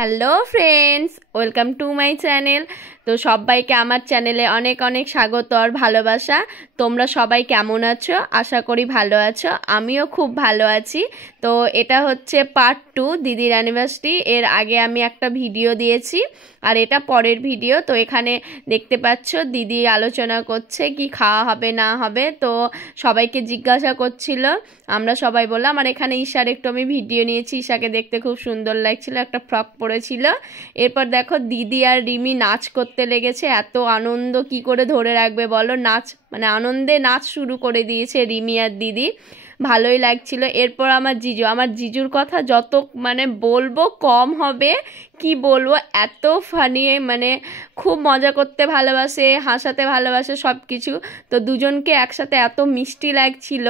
Hello friends, welcome to my channel. তো সবাইকে আমার চ্যানেলে অনেক অনেক স্বাগত আর ভালোবাসা। তোমরা সবাই কেমন আছো? আশা করি ভালো আছো, আমিও খুব ভালো আছি। তো এটা হচ্ছে পার্ট 2 দিদির অ্যানিভার্সারি। এর আগে আমি একটা ভিডিও দিয়েছি আর এটা পরের ভিডিও। তো এখানে দেখতে পাচ্ছ দিদি আলোচনা করছে কি খাওয়া হবে না হবে, তো সবাইকে জিজ্ঞাসা করছিল। আমরা সবাই বললাম, আর এখানে ঈশার একটু আমি ভিডিও নিয়েছি। ঈশাকে দেখতে খুব সুন্দর লাগছিল, একটা ফ্রক পরেছিল। এরপর দেখো দিদি আর রিমি নাচ করতে লেগেছে। এত আনন্দ কি করে ধরে রাখবে বলো, নাচ মানে আনন্দে নাচ শুরু করে দিয়েছে রিমি আর দিদি, ভালোই লাগছিল। এরপর আমার জিজুর কথা যত মানে বলবো কম হবে, কি বলবো, এত ফানি, মানে খুব মজা করতে ভালোবাসে, হাসাতে ভালোবাসে সব কিছু। তো দুজনকে একসাথে এত মিষ্টি লাগছিল,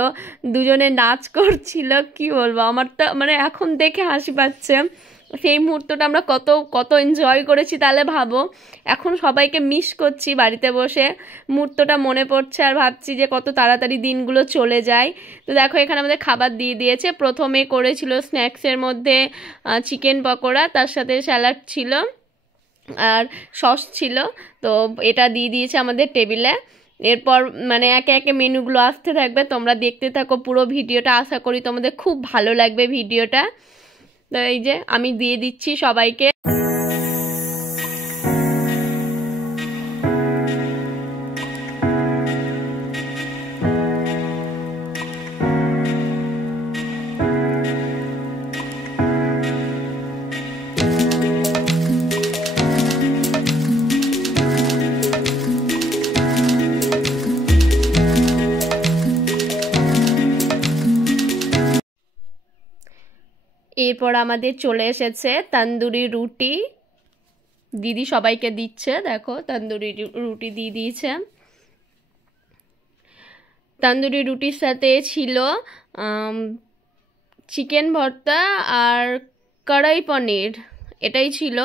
দুজনে নাচ করছিল, কি বলবো, আমার তো মানে এখন দেখে হাসি পাচ্ছে। সেই মুহূর্তটা আমরা কত কত এনজয় করেছি তাহলে ভাবো। এখন সবাইকে মিস করছি বাড়িতে বসে, মুহূর্তটা মনে পড়ছে আর ভাবছি যে কত তাড়াতাড়ি দিনগুলো চলে যায়। তো দেখো এখানে আমাদের খাবার দিয়ে দিয়েছে। প্রথমে করেছিল স্ন্যাক্সের মধ্যে চিকেন পকোড়া, তার সাথে স্যালাড ছিল আর সস ছিল। তো এটা দিয়ে দিয়েছে আমাদের টেবিলে। এরপর মানে একে একে মেনুগুলো আসতে থাকবে, তোমরা দেখতে থাকো পুরো ভিডিওটা। আশা করি তোমাদের খুব ভালো লাগবে ভিডিওটা। তো এই যে আমি দিয়ে দিচ্ছি সবাইকে। এরপর আমাদের চলে এসেছে তন্দুরি রুটি, দিদি সবাইকে দিচ্ছে। দেখো তন্দুরি রুটি দিয়ে দিয়েছে। তন্দুরি রুটির সাথে ছিল চিকেন ভর্তা আর কড়াই পনির, এটাই ছিল।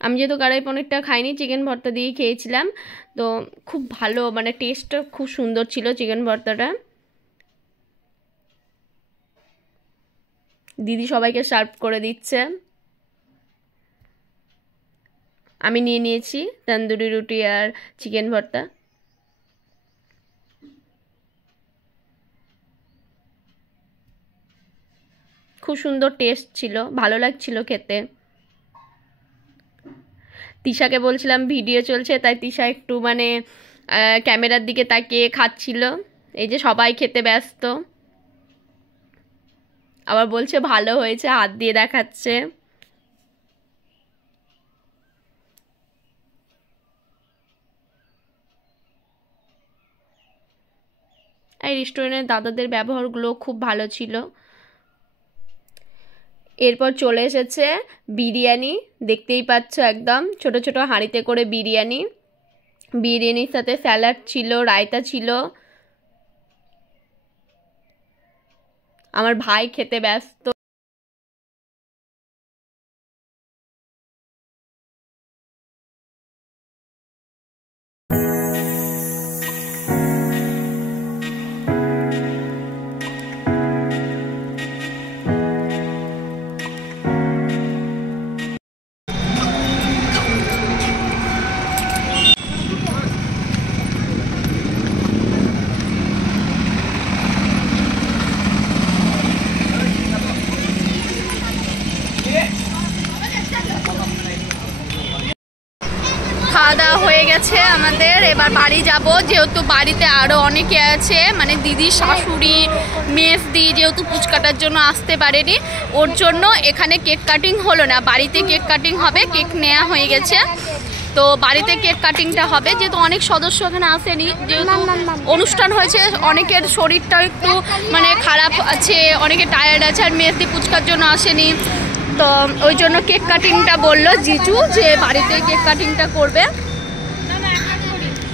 আমি যেহেতু কড়াই পনিরটা খাইনি, চিকেন ভর্তা দিয়ে খেয়েছিলাম। তো খুব ভালো, মানে টেস্টটা খুব সুন্দর ছিল চিকেন ভর্তাটা। দিদি সবাইকে সার্ভ করে দিচ্ছে। আমি নিয়ে নিয়েছি তন্দুরি রুটি আর চিকেন ভর্তা। খুব সুন্দর টেস্ট ছিল, ভালো লাগছিল খেতে। তিশাকে বলছিলাম ভিডিও চলছে, তাই তিশা একটু মানে ক্যামেরার দিকে তাকিয়ে খাচ্ছিল। এই যে সবাই খেতে ব্যস্ত, আবার বলছে ভালো হয়েছে, হাত দিয়ে দেখাচ্ছে। এই রেস্টুরেন্টের দাদাদের ব্যবহারগুলো খুব ভালো ছিল। এরপর চলে এসেছে বিরিয়ানি, দেখতেই পাচ্ছ একদম ছোট ছোট হাঁড়িতে করে বিরিয়ানি। বিরিয়ানির সাথে স্যালাড ছিল, রায়তা ছিল। আমার ভাই খেতে ব্যস্ত। খাওয়া দাওয়া হয়ে গেছে আমাদের, এবার বাড়ি যাব। যেহেতু বাড়িতে আরও অনেকে আছে, মানে দিদির শাশুড়ি মেজদি যেহেতু পুচকাটার জন্য আসতে পারেনি, ওর জন্য এখানে কেক কাটিং হলো না, বাড়িতে কেক কাটিং হবে। কেক নেওয়া হয়ে গেছে, তো বাড়িতে কেক কাটিংটা হবে। যেহেতু অনেক সদস্য এখানে আসেনি, যেহেতু অনুষ্ঠান হয়েছে, অনেকের শরীরটাও একটু মানে খারাপ আছে, অনেকে টায়ার্ড আছে, আর মেজদি পুচকার জন্য আসেনি। তো ওই জন্য কেক কাটিংটা বললো জিজু যে বাড়িতে কেক কাটিংটা করবে।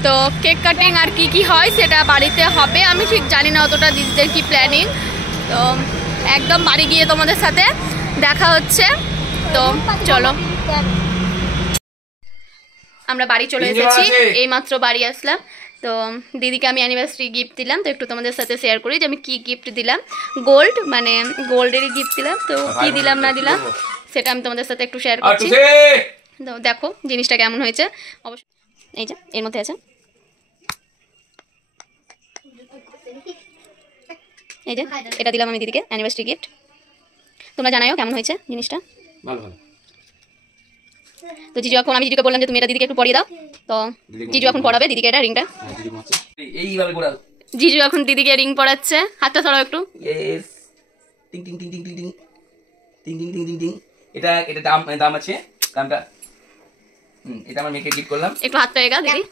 তো কেক কাটিং আর কি কি হয় সেটা বাড়িতে হবে, আমি ঠিক জানি না অতটা দিদিদের কি প্ল্যানিং। তো একদম বাড়ি গিয়ে তোমাদের সাথে দেখা হচ্ছে। তো চলো, আমরা বাড়ি চলে এসেছি, এইমাত্র বাড়ি আসলাম। তো তো দিদিকে আমি অ্যানিভার্সারি গিফট দিলাম, তো একটু তোমাদের সাথে শেয়ার করি যে আমি কি গিফট দিলাম। গোল্ড, মানে গোল্ডেরই গিফট দিলাম, তো কি দিলাম না দিলাম সেটা আমি তোমাদের সাথে একটু শেয়ার করছি। তো দেখো জিনিসটা কেমন হয়েছে অবশ্যই। এই যে এর মধ্যে আছে, এই যে এটা দিলাম আমি দিদিকে অ্যানিভার্সারি গিফট। তোমরা জানাও কেমন হয়েছে জিনিসটা। ভালো ভালো। তো জিজু এখন, আমি জিজুকে বললাম যে তুমি এটা দিদিকে একটু পরিয়ে দাও, তো জিজু এখন পরাবে দিদিকে এটা রিংটা। এইভাবে ঘোরাও। জিজু এখন দিদিকে রিং পরাচ্ছে, হাতটা ধরো একটু। ইয়েস, টিং টিং টিং টিং টিং টিং টিং টিং টিং টিং টিং। এটা এটা দাম আছে, দামটা এটা আমার মেয়েকে গিফট করলাম। একটু হাতটা এগা দিদি,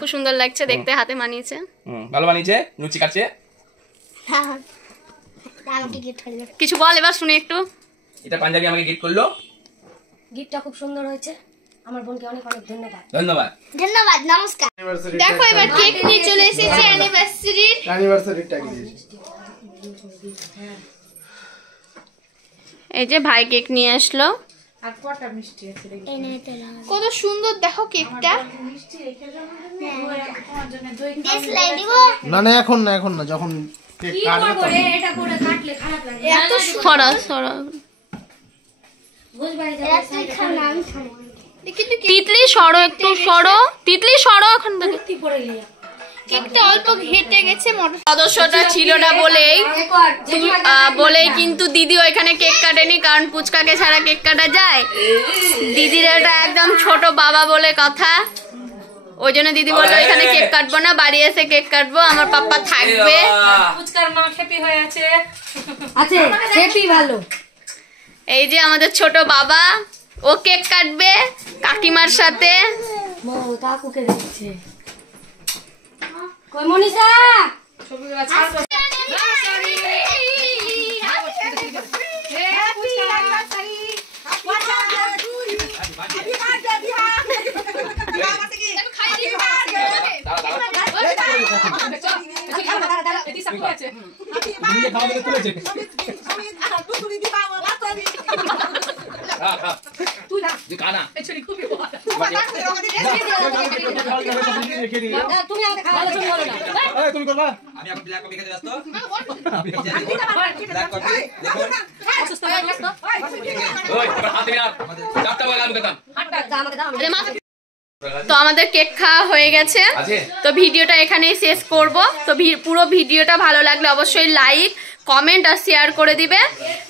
খুব সুন্দর লাগছে দেখতে, হাতে মানিয়েছে। ভালো বানিয়েছে, লুচি কাটছে। কিছু বল এবার শুনি একটু। এটা পাঞ্জাবি আমাকে গিফট করলো। গিফটটা খুব সুন্দর হয়েছে, আমার বোনকে অনেক অনেক ধন্যবাদ। ধন্যবাদ ধন্যবাদ, নমস্কার। দেখো এবার কেক নিয়ে চলে এসেছি অ্যানিভার্সারির। এই যে ভাই কেক নিয়ে আসলো, কত সুন্দর দেখো কেকটা। না না এখন না, এখন না, যখন কেক কাটবে তখন। এটা করে কাটলে খারাপ লাগে। এত সরা সরা তিতলি সরো, একটু সরো তিতলি, সরো এখন থেকে। কেকটা অল্প ঘেটে গেছে, সদস্যটা ছিল না বলেই কিন্তু দিদি ওইখানে কেক কাটেনি, কারণ পুচকাকে ছাড়া কেক কাটা যায়? দিদির এটা একদম ছোট বাবা বলে কথা, ওই জন্য দিদি বললো এখানে কেক কাটবো না, বাড়ি এসে কেক কাটবো, আমার পাপ্পা থাকবে। পুচকার মা হ্যাপি হয়ে আছে, আছে হ্যাপি ভালো। এই যে আমাদের ছোট বাবা, ও কেক কাটবে কাকিমার সাথে। কাকুকে দিচ্ছে কই মনীষা তুমি করবা? আমি এখন ব্ল্যাক কপি খেতে ব্যস্ত। তো আমাদের কেক খাওয়া হয়ে গেছে, তো ভিডিওটা এখানেই শেষ করব। তো পুরো ভিডিওটা ভালো লাগলে অবশ্যই লাইক, কমেন্ট আর শেয়ার করে দিবে।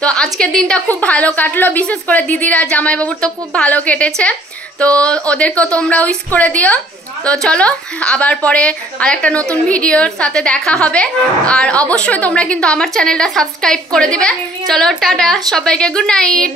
তো আজকের দিনটা খুব ভালো কাটলো, বিশেষ করে দিদিরা জামাইবাবুর তো খুব ভালো কেটেছে, তো ওদেরকেও তোমরা উইশ করে দিও। তো চলো আবার পরে আরেকটা নতুন ভিডিওর সাথে দেখা হবে, আর অবশ্যই তোমরা কিন্তু আমার চ্যানেলটা সাবস্ক্রাইব করে দিবে। চলো টাটা, সবাইকে গুড নাইট।